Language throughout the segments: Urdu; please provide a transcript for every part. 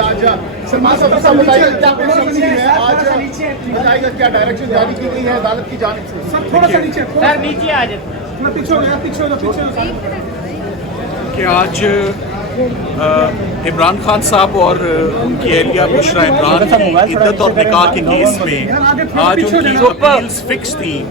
ہوگی آج سلمان صدر صاحب بتائیے کیا پالیسی ہے آج بتائیے گا کیا ڈائریکشن جاری کی گئی ہے عدالت کی جانب سے؟ سر تھوڑا سا نیچے سر نیچے آ جائے پیچھے ہو گیا پیچھے ہو گیا کہ آج عمران خان صاحب اور ان کی اہلیہ بشرا عمران کی عدت اور نکاح کے کیس میں آج ان کی اپیلز فکس تھیں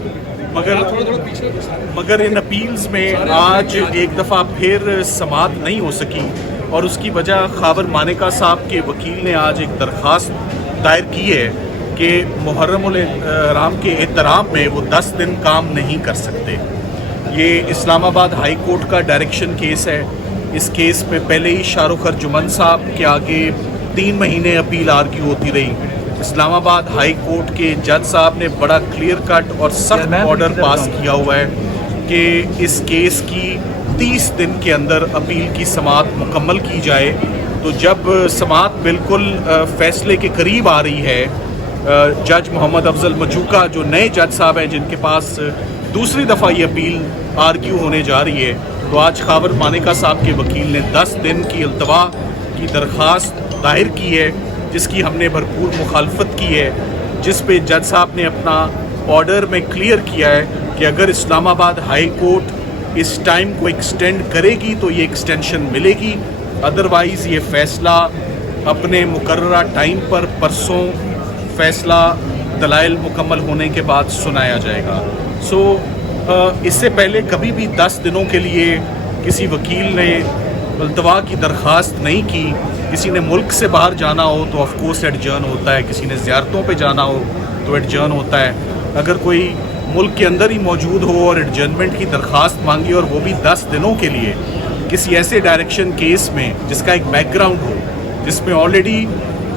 مگر ان اپیلز میں آج ایک دفعہ پھر سماعت نہیں ہو سکی اور اس کی وجہ خاور مانیکا صاحب کے وکیل نے آج ایک درخواست دائر کی ہے کہ محرم الحرام کے احترام میں وہ 10 دن کام نہیں کر سکتے۔ یہ اسلام آباد ہائی کورٹ کا ڈائریکشن کیس ہے۔ اس کیس میں پہلے ہی شاہ رخ ارجمن صاحب کے آگے 3 مہینے اپیل آرگیو ہوتی رہی۔ اسلام آباد ہائی کورٹ کے جج صاحب نے بڑا کلیئر کٹ اور سخت آرڈر پاس کیا ہوا ہے کہ اس کیس کی 30 دن کے اندر اپیل کی سماعت مکمل کی جائے۔ تو جب سماعت بالکل فیصلے کے قریب آ رہی ہے، جج محمد افضل مجوکا جو نئے جج صاحب ہیں جن کے پاس دوسری دفعہ یہ اپیل آرگیو ہونے جا رہی ہے، تو آج خاور مانیکا صاحب کے وکیل نے 10 دن کی التوا کی درخواست دائر کی ہے، جس کی ہم نے بھرپور مخالفت کی ہے، جس پہ جج صاحب نے اپنا آرڈر میں کلیئر کیا ہے کہ اگر اسلام آباد ہائی کورٹ اس ٹائم کو ایکسٹینڈ کرے گی تو یہ ایکسٹینشن ملے گی، ادروائز یہ فیصلہ اپنے مقررہ ٹائم پر پرسوں فیصلہ دلائل مکمل ہونے کے بعد سنایا جائے گا۔ اس سے پہلے کبھی بھی 10 دنوں کے لیے کسی وکیل نے التوا کی درخواست نہیں کی۔ کسی نے ملک سے باہر جانا ہو تو آف کورس ایڈجرن ہوتا ہے، کسی نے زیارتوں پہ جانا ہو تو ایڈجرن ہوتا ہے۔ اگر کوئی ملک کے اندر ہی موجود ہو اور ایڈجرنمنٹ کی درخواست مانگی اور وہ بھی 10 دنوں کے لیے کسی ایسے ڈائریکشن کیس میں جس کا ایک بیک گراؤنڈ ہو، جس میں آلریڈی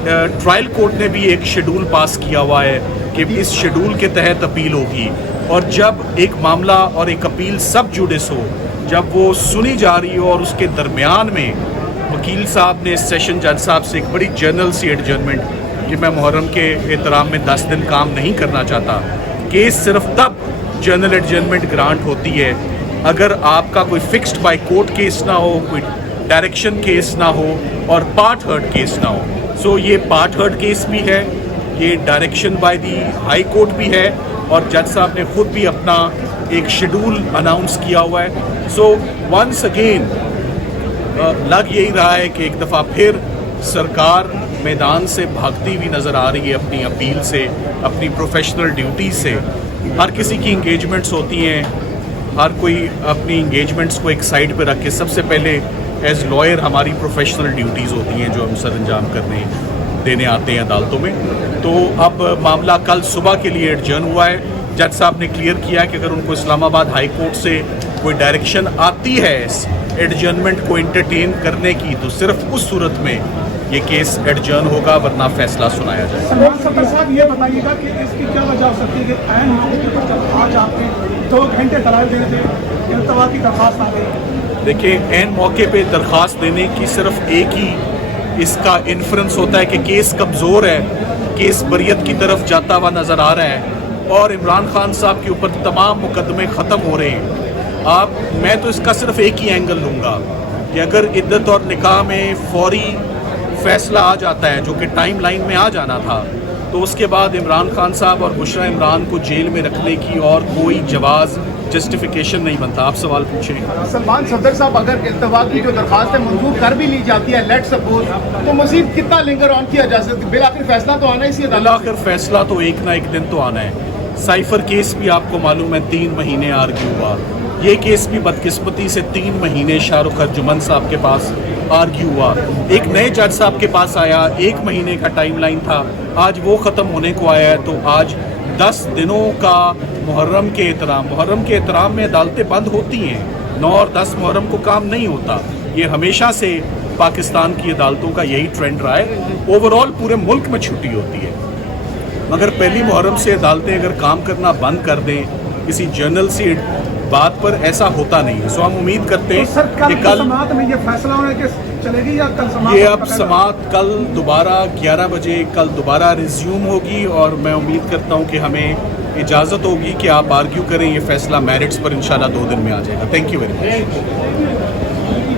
ٹرائل کورٹ نے بھی ایک شیڈول پاس کیا ہوا ہے کہ اس شیڈول کے تحت اپیل ہوگی، اور جب ایک معاملہ اور ایک اپیل سب جوڈس ہو، جب وہ سنی جا رہی ہو اور اس کے درمیان میں وکیل صاحب نے سیشن جج صاحب سے ایک بڑی جنرل سی ایڈجرنمنٹ کہ میں محرم کے احترام میں 10 دن کام نہیں کرنا چاہتا، کیس صرف تب جنرل ایڈجرنمنٹ گرانٹ ہوتی ہے اگر آپ کا کوئی فکسڈ بائی کورٹ کیس نہ ہو، کوئی ڈائریکشن کیس نہ ہو اور پارٹ ہرڈ کیس نہ ہو۔ سو یہ پارٹ ہرڈ کیس بھی ہے، یہ direction by the high court بھی ہے، اور جج صاحب نے خود بھی اپنا ایک شیڈول اناؤنس کیا ہوا ہے۔ سو ونس اگین لگ یہی رہا ہے کہ ایک دفعہ پھر سرکار میدان سے بھاگتی ہوئی نظر آ رہی ہے اپنی اپیل سے، اپنی پروفیشنل ڈیوٹی سے۔ ہر کسی کی انگیجمنٹس ہوتی ہیں، ہر کوئی اپنی انگیجمنٹس کو ایک سائڈ پہ رکھ کے سب سے پہلے ایز لائر ہماری پروفیشنل ڈیوٹیز ہوتی ہیں جو ہم سر انجام کرنے دینے آتے ہیں عدالتوں میں۔ تو اب معاملہ کل صبح کے لیے ایڈجرن ہوا ہے۔ جج صاحب نے کلیئر کیا کہ اگر ان کو اسلام آباد ہائی کورٹ سے کوئی ڈائریکشن آتی ہے اس ایڈجرنمنٹ کو انٹرٹین کرنے کی تو صرف اس صورت میں یہ کیس ایڈجرن ہوگا، ورنہ فیصلہ سنایا جائے گا۔ سلمان صدر صاحب یہ بتائیے گا کہ اس کی کیا وجہ ہو سکتی ہے کہ عین موقع پر جب آج آپ نے 2 گھنٹے دلائل دینے تھے، التوا کی درخواست آ گئی؟ دیکھیں، عین موقع پہ درخواست دینے کی صرف ایک ہی اس کا انفرنس ہوتا ہے کہ کیس کمزور ہے، کیس بریت کی طرف جاتا ہوا نظر آ رہا ہے اور عمران خان صاحب کے اوپر تمام مقدمے ختم ہو رہے ہیں۔ میں تو اس کا صرف ایک ہی اینگل لوں گا کہ اگر عدت اور نکاح میں فوری فیصلہ آ جاتا ہے جو کہ ٹائم لائن میں آ جانا تھا، تو اس کے بعد عمران خان صاحب اور بشرا عمران کو جیل میں رکھنے کی اور کوئی جواز جسٹیفیکیشن نہیں بنتا۔ آپ سوال پوچھیں۔ سلمان صدر صاحب اگر التوا کی جو درخواست ہے منظور کر بھی لی جاتی ہے لیٹ سپوز، تو مزید کتنا لنگر آن کیا جا سکتا ہے؟ بالآخر فیصلہ تو آنا ہی بالآخر فیصلہ تو ایک نہ ایک دن تو آنا ہے۔ سائفر کیس بھی آپ کو معلوم ہے 3 مہینے آرگیو ہوا، یہ کیس بھی بدقسمتی سے 3 مہینے شاہ رخ ارجمن صاحب کے پاس آرگیو ہوا، ایک نئے جج صاحب کے پاس آیا، 1 مہینے کا ٹائم لائن تھا، آج وہ ختم ہونے کو آیا ہے۔ تو آج 10 دنوں کا محرم کے احترام میں عدالتیں بند ہوتی ہیں، 9 اور 10 محرم کو کام نہیں ہوتا۔ یہ ہمیشہ سے پاکستان کی عدالتوں کا یہی ٹرینڈ رہا ہے۔ اوور آل پورے ملک میں چھٹی ہوتی ہے، مگر پہلی محرم سے عدالتیں اگر کام کرنا بند کر دیں کسی جنرل سی بات پر، ایسا ہوتا نہیں ہے۔ سو ہم امید کرتے ہیں کہ کل سماعت میں یہ فیصلہ ہونے کے چلے گی یا کل سماعت؟ یہ اب سماعت کل دوبارہ 11 بجے کل دوبارہ ریزیوم ہوگی، اور میں امید کرتا ہوں کہ ہمیں اجازت ہوگی کہ آپ آرگیو کریں۔ یہ فیصلہ میرٹس پر انشاءاللہ 2 دن میں آ جائے گا۔ Thank you very